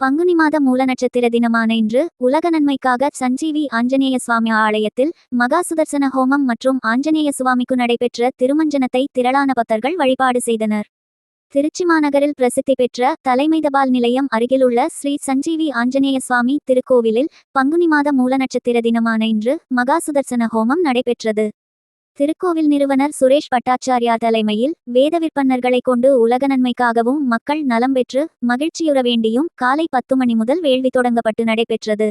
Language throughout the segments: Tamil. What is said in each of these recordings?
பங்குனி மாத மூல நட்சத்திர தினமான இன்று உலக நன்மைக்காக சஞ்சீவி ஆஞ்சநேய சுவாமி ஆலயத்தில் மகா சுதர்சன ஹோமம் மற்றும் ஆஞ்சநேய சுவாமிக்கு நடைபெற்ற திருமஞ்சனத்தை திரளான பக்தர்கள் வழிபாடு செய்தனர். திருச்சி மாநகரில் பிரசித்தி பெற்ற தலைமை தபால் நிலையம் அருகிலுள்ள ஸ்ரீ சஞ்சீவி ஆஞ்சநேய சுவாமி திருக்கோவிலில் பங்குனி மாத மூல நட்சத்திர தினமான இன்று மகா சுதர்சன ஹோமம் நடைபெற்றது. திருக்கோவில் நிறுவனர் சுரேஷ் பட்டாச்சாரியார் தலைமையில் வேத விற்பன்னர்களை கொண்டு உலக நன்மைக்காகவும் மக்கள் நலம் பெற்று மகிழ்ச்சியுற வேண்டியும் காலை 10 மணி முதல் வேள்வி தொடங்கப்பட்டு நடைபெற்றது.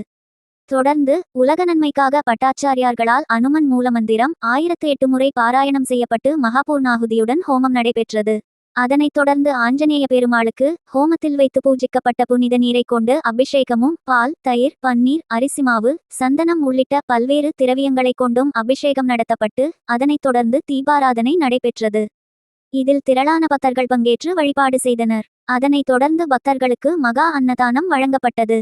தொடர்ந்து உலக நன்மைக்காக பட்டாச்சாரியார்களால் அனுமன் மூலமந்திரம் 1008 முறை பாராயணம் செய்யப்பட்டு மகாபூர்ணாகுதியுடன் ஹோமம் நடைபெற்றது. அதனைத் தொடர்ந்து ஆஞ்சநேய பெருமாளுக்கு ஹோமத்தில் வைத்து பூஜிக்கப்பட்ட புனித நீரை கொண்டு அபிஷேகமும் பால், தயிர், பன்னீர், அரிசிமாவு, சந்தனம் உள்ளிட்ட பல்வேறு திரவியங்களை கொண்டும் அபிஷேகம் நடத்தப்பட்டு அதனைத் தொடர்ந்து தீபாராதனை நடைபெற்றது. இதில் திரளான பக்தர்கள் பங்கேற்று வழிபாடு செய்தனர். அதனைத் தொடர்ந்து பக்தர்களுக்கு மகா அன்னதானம் வழங்கப்பட்டது.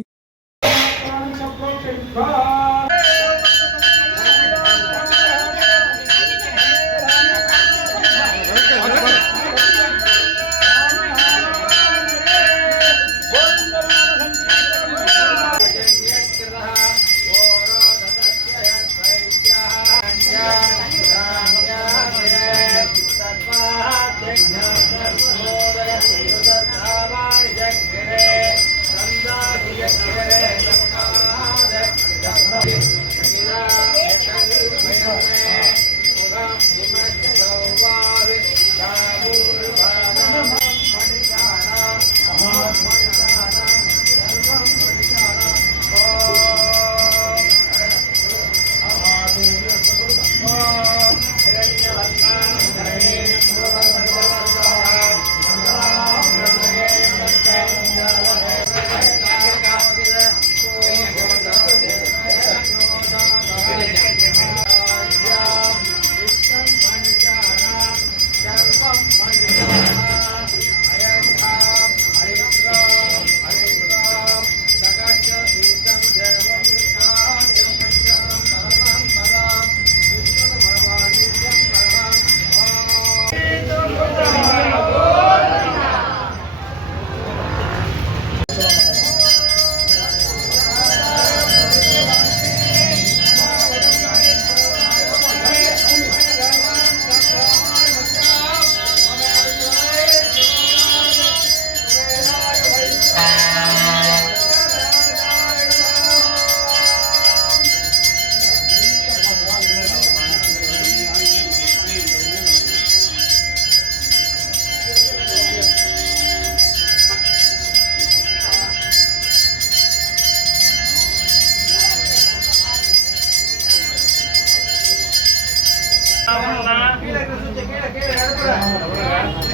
கீழே